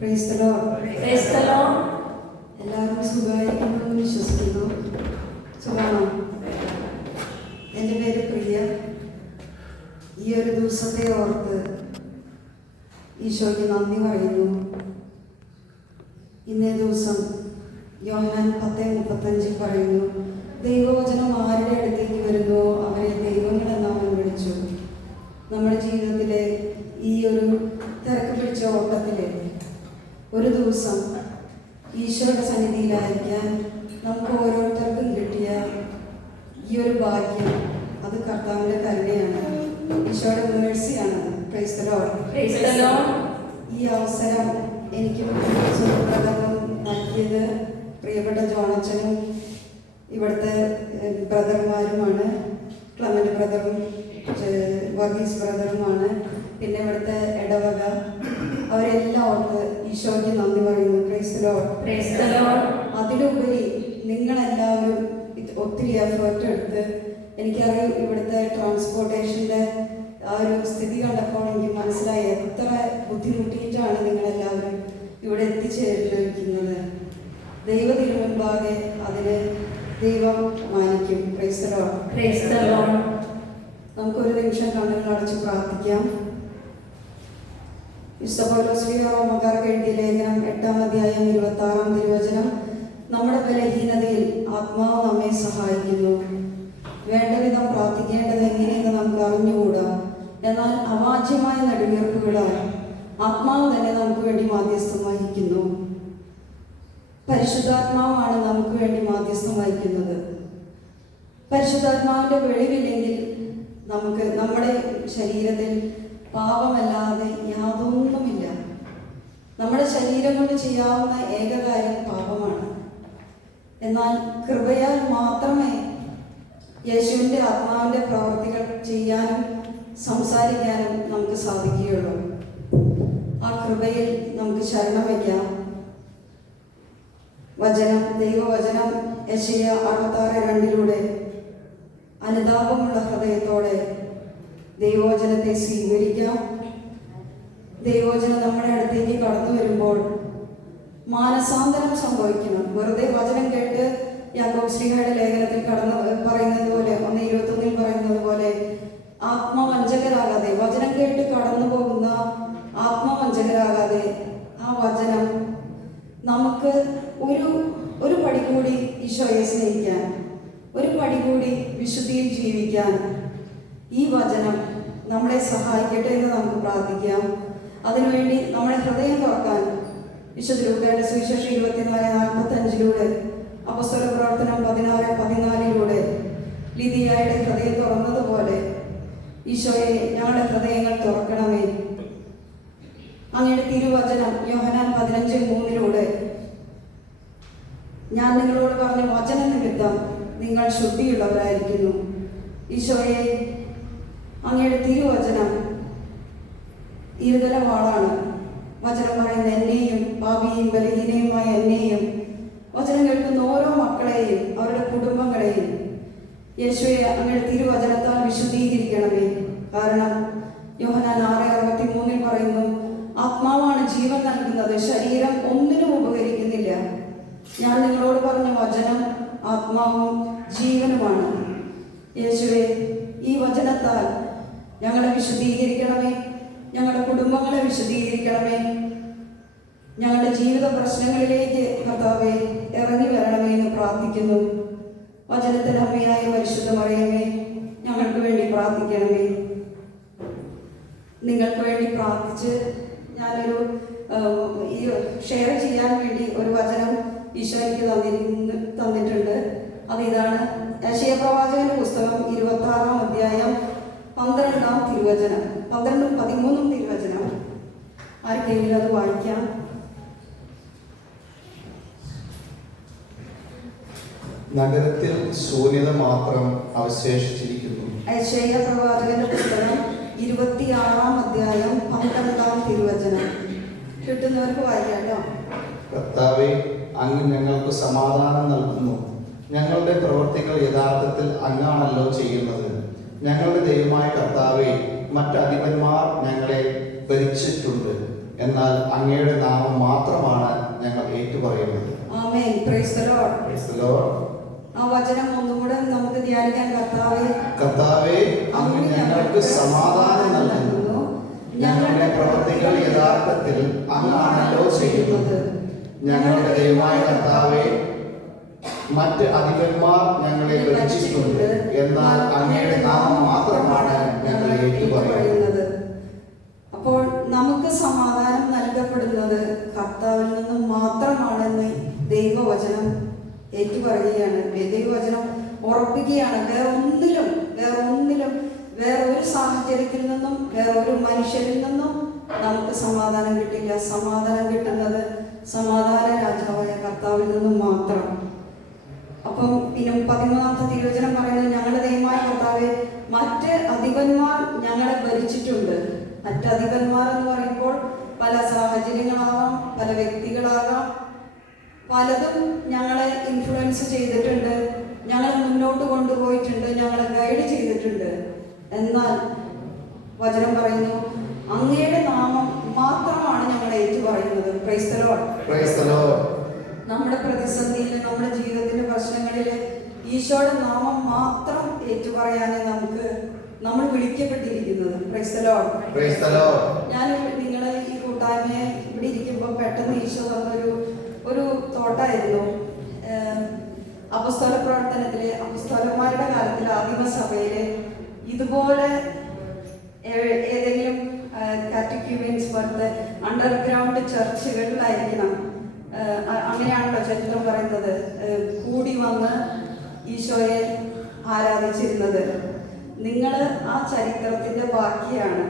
Price the Lord. എല്ലാവരും സുഖമായിരിക്കുമെന്ന് വിശ്വസിക്കുന്നു. സുഖമാണോ? എൻ്റെ പേര് പ്രിയ. ഈ ഒരു ദിവസത്തെ ഓർത്ത് ഈശോയ്ക്ക് നന്ദി പറയുന്നു. ഇന്നേ ദിവസം യോഹന്നാൻ 10:35 പറയുന്നു, ദൈവവചനം ആരുടെ അടുത്തേക്ക് വരുന്നോ അവരെ ദൈവങ്ങളെന്ന് അവൻ വിളിച്ചു. നമ്മുടെ ജീവിതത്തിലെ ഈ ഒരു തിരക്ക് പിടിച്ച ഓട്ടത്തിൽ ഒരു ദിവസം ഈശോയുടെ സന്നിധിയിലായിരിക്കാൻ നമുക്ക് ഓരോരുത്തർക്കും കിട്ടിയ ഈ ഒരു ഭാഗ്യം അത് കർത്താവിൻ്റെ കരുണയാണ്, ഈശോയുടെ മേഴ്സിയാണ്. Price the Lord. ഈ അവസരം എനിക്കും സുഹൃത്തുക്കളും നൽകിയത് പ്രിയപ്പെട്ട ജോണച്ചനും ഇവിടുത്തെ ബ്രദർമാരുമാണ്. ക്ലമന്റ് ബ്രദറും വർഗീസ് ബ്രദറുമാണ്. പിന്നെ ഇവിടുത്തെ ഇടവക, അവരെല്ലാം ഓർത്ത് ഈശോയ്ക്ക് നന്ദി പറയുന്നു. Price the Lord. അതിലുപരി നിങ്ങളെല്ലാവരും ഒത്തിരി എഫേർട്ട് എടുത്ത്, എനിക്കറിയാം ഇവിടുത്തെ ട്രാൻസ്പോർട്ടേഷൻ്റെ ആ ഒരു സ്ഥിതി കണ്ടപ്പോൾ എനിക്ക് മനസ്സിലായി എത്ര ബുദ്ധിമുട്ടിയിട്ടാണ് നിങ്ങളെല്ലാവരും ഇവിടെ എത്തിച്ചേർന്നിരിക്കുന്നത്. ദൈവ തിരുമുൻപാകെ അതിന് ദൈവം മാനിക്കും. Price the Lord. നമുക്കൊരു നിമിഷം കണ്ണുകൾ അടച്ച് പ്രാർത്ഥിക്കാം. വിശുദ്ധ പൗലോസ് റോമക്കാർക്ക് എഴുതിയ ലേഖനം 8-ാം അധ്യായം 26-ാം തിരുവചനം, നമ്മുടെ ബലഹീനതയിൽ ആത്മാവ് നമ്മെ സഹായിക്കുന്നു. വേണ്ട വിധം പ്രാർത്ഥിക്കേണ്ടത് എങ്ങനെയെന്ന് നമുക്ക് അറിഞ്ഞുകൂടാ. എന്നാൽ അവാച്യമായ നെടുവീർപ്പുകളാൽ ആത്മാവ് തന്നെ നമുക്ക് വേണ്ടി മാധ്യസ്ഥം വഹിക്കുന്നു. പരിശുദ്ധാത്മാവാണ് നമുക്ക് വേണ്ടി മാധ്യസ്ഥം വഹിക്കുന്നത്. പരിശുദ്ധാത്മാവിൻ്റെ വെളിവില്ലെങ്കിൽ നമുക്ക് നമ്മുടെ ശരീരത്തിൽ പാപമല്ലാതെ യാതൊന്നുമില്ല. നമ്മുടെ ശരീരം കൊണ്ട് ചെയ്യാവുന്ന ഏക കാര്യം പാപമാണ്. എന്നാൽ കൃപയാൽ മാത്രമേ യേശുവിൻ്റെ ആത്മാവിൻ്റെ പ്രവർത്തികൾ ചെയ്യാനും സംസാരിക്കാനും നമുക്ക് സാധിക്കുകയുള്ളൂ. ആ കൃപയിൽ നമുക്ക് ശരണം വയ്ക്കാം. വചനം, ദൈവവചനം യെശയ്യാ 66:2 അനുതാപമുള്ള ഹൃദയത്തോടെ ദൈവവചനത്തെ സ്വീകരിക്കാം. ദൈവവചനം നമ്മുടെ അടുത്തേക്ക് കടന്നു വരുമ്പോൾ മാനസാന്തരം സംഭവിക്കണം. വെറുതെ വചനം കേട്ട് യാക്കോബ് ശ്ലീഹായുടെ ലേഖനത്തിൽ പറയുന്നത് പോലെ 1:21 പറയുന്നത് പോലെ ആത്മവഞ്ചകരാകാതെ, വചനം കേട്ട് കടന്നു പോകുന്ന ആത്മവഞ്ചകരാകാതെ ആ വചനം നമുക്ക് ഒരു പടി കൂടി ഈശോയെ സ്നേഹിക്കാൻ, ഒരു പടി കൂടി വിശുദ്ധിയിൽ ജീവിക്കാൻ ഈ വചനം നമ്മളെ സഹായിക്കട്ടെ എന്ന് നമുക്ക് പ്രാർത്ഥിക്കാം. അതിനുവേണ്ടി നമ്മുടെ ഹൃദയം തുറക്കാൻ വിശുദ്ധ ലൂക്കായുടെ സുവിശേഷം 24:45 അപ്പോസ്തല പ്രവർത്തനം 16:14 ലിദിയായുടെ ഹൃദയം തുറന്നതുപോലെ ഈശോയെ ഞങ്ങളുടെ ഹൃദയങ്ങൾ തുറക്കണമേ. അങ്ങയുടെ തിരുവചനം യോഹന്നാൻ 15:3 ഞാൻ നിങ്ങളോട് പറഞ്ഞ വചന നിമിത്തം നിങ്ങൾ ശുദ്ധിയുള്ളവരായിരിക്കുന്നു. ഈശോയെ, അങ്ങയുടെ തിരുവചനം ഇരുതല വാളാണ്. വചനം പറയുന്ന എന്നെയും, പാപിയും ബലഹീനയുമായ എന്നെയും, വചനം കേൾക്കുന്ന ഓരോ മക്കളെയും അവരുടെ കുടുംബങ്ങളെയും യേശുവെ അങ്ങയുടെ തിരുവചനത്താൽ വിശുദ്ധീകരിക്കണമേ. കാരണം യോഹന്നാൻ 6:63 പറയുന്നു, ആത്മാവാണ് ജീവൻ നൽകുന്നത്, ശരീരം ഒന്നിനും ഉപകരിക്കുന്നില്ല. ഞാൻ നിങ്ങളോട് പറഞ്ഞ വചനം ആത്മാവും ജീവനുമാണ്. യേശുവെ, ഈ വചനത്താൽ ഞങ്ങളെ വിശുദ്ധീകരിക്കണമേ, ഞങ്ങളുടെ കുടുംബങ്ങളെ വിശുദ്ധീകരിക്കണമേ. ഞങ്ങളുടെ ജീവിത പ്രശ്നങ്ങളിലേക്ക് കർത്താവേ ഇറങ്ങി വരണമേ എന്ന് പ്രാർത്ഥിക്കുന്നു. വചനത്തിന് അമ്മയായ പരിശുദ്ധ മറിയമേ, ഞങ്ങൾക്ക് വേണ്ടി പ്രാർത്ഥിക്കണമേ. നിങ്ങൾക്ക് വേണ്ടി പ്രാർത്ഥിച്ച് ഞാനൊരു ഈ ഷെയർ ചെയ്യാൻ വേണ്ടി ഒരു വചനം ഈശോ എനിക്ക് തന്നിട്ടുണ്ട്. അതിതാണ് യെശയ്യാ പ്രവാചകന്റെ പുസ്തകം 26-ാം അധ്യായം 12-ാം തിരുവചനം, 12-ഉം 13-ഉം തിരുവചനം. ആർക്കെങ്കിലും അത് വായിക്കാം? നഗരത്തിൽ ശൂന്യത മാത്രം അവശേഷിച്ചിരിക്കുന്നു. യെശയ്യാ പ്രവാചകന്റെ പുസ്തകം 26-ാം അധ്യായം 12-ാം തിരുവചനം. കിട്ടുന്നവർക്ക് വായിക്കാമല്ലോ. കർത്താവേ, അങ്ങ് ഞങ്ങൾക്ക് സമാധാനം നൽകുന്നു. ഞങ്ങളുടെ പ്രവൃത്തികൾ യഥാർത്ഥത്തിൽ അങ്ങാണല്ലോ ചെയ്യുന്നത്. ഞങ്ങളുടെ ദൈവമായ കർത്താവേ, മറ്റധിപന്മാർ ഞങ്ങളെ ഭരിച്ചിട്ടുണ്ട്. എന്നാൽ അങ്ങയുടെ നാമം മാത്രമാണ് ഞങ്ങൾ ഏറ്റുപറയുന്നത്. ആമേൻ. Praise the Lord. Praise the Lord. ആ വചനം ഒന്നുകൂടെ നമുക്ക് ധ്യാനിക്കാൻ. കർത്താവേ, അങ്ങ് ഞങ്ങൾക്ക് സമാധാനം നൽകുന്നു. ഞങ്ങളുടെ പ്രവൃത്തികൾ യഥാർത്ഥത്തിൽ അങ്ങാണല്ലോ ചെയ്യുന്നത്. ഞങ്ങളുടെ ദൈവമായ കർത്താവേ, മറ്റ് അധിപന്മാർ ഞങ്ങളെ ഭരിച്ചിട്ടുണ്ട്, എന്നാൽ അങ്ങയുടെ നാമം മാത്രമാണ് ഞങ്ങൾ ഏറ്റുപറയുന്നത്. അപ്പോൾ നമുക്ക് സമാധാനം നൽകപ്പെടുന്നത് കർത്താവിൽ നിന്നും മാത്രമാണെന്ന് ദൈവവചനം ഏറ്റുപറയുകയാണ്. ദൈവവചനം ഉറപ്പിക്കുകയാണ്. വേറെ ഒരു സാഹചര്യത്തിൽ നിന്നും വേറെ ഒരു മനുഷ്യരിൽ നിന്നും നമുക്ക് സമാധാനം കിട്ടില്ല. സമാധാനം കിട്ടുന്നത് സമാധാന രാജാവായ കർത്താവിൽ നിന്നും മാത്രം. അപ്പം പിന്നെ 13-ാമത്തെ തിരുവചനം പറയുന്നത്, ഞങ്ങളുടെ ദൈവമായ കർത്താവേ, മറ്റ് അധിപന്മാർ ഞങ്ങളെ ഭരിച്ചിട്ടുണ്ട്. മറ്റ് അധിപന്മാർ എന്ന് പറയുമ്പോൾ പല സാഹചര്യങ്ങളാകാം, പല വ്യക്തികളാകാം, പലതും ഞങ്ങളെ ഇൻഫ്ലുവൻസ് ചെയ്തിട്ടുണ്ട്, ഞങ്ങളെ മുന്നോട്ട് കൊണ്ടുപോയിട്ടുണ്ട്, ഞങ്ങളെ ഗൈഡ് ചെയ്തിട്ടുണ്ട്. എന്നാൽ വചനം പറയുന്നു, അങ്ങയുടെ നാമം മാത്രമാണ് ഞങ്ങൾ ഏറ്റുപറയുന്നത്. Praise the Lord. Praise the Lord. നമ്മുടെ പ്രതിസന്ധിയിൽ, നമ്മുടെ ജീവിതത്തിന്റെ പ്രശ്നങ്ങളിൽ ഈശോയുടെ നാമം മാത്രം ഏറ്റുപറയാനേ നമ്മൾ വിളിക്കപ്പെട്ടിരിക്കുന്നത്. Praise the Lord. Praise the Lord. ഞാൻ നിങ്ങളെ ഈ കൂട്ടായ്മയെ ഇവിടെ ഇരിക്കുമ്പോൾ പെട്ടെന്ന് ഈശോ തന്നൊരു തോട്ടായിരുന്നു. അപ്പസ്തോല പ്രവർത്തനത്തിലെ അപ്പസ്തോലന്മാരുടെ കാലത്തിൽ ആദിമസഭയിലെ ഇതുപോലെ ഏതെങ്കിലും കാറ്റക്യൂമെൻസ് പോലത്തെ അണ്ടർഗ്രൗണ്ട് ചർച്ചുകളിലായിരിക്കണം, അങ്ങനെയാണല്ലോ ചരിത്രം പറയുന്നത്, കൂടി വന്ന് ഈശോയെ ആരാധിച്ചിരുന്നത്. നിങ്ങൾ ആ ചരിത്രത്തിന്റെ ബാക്കിയാണ്.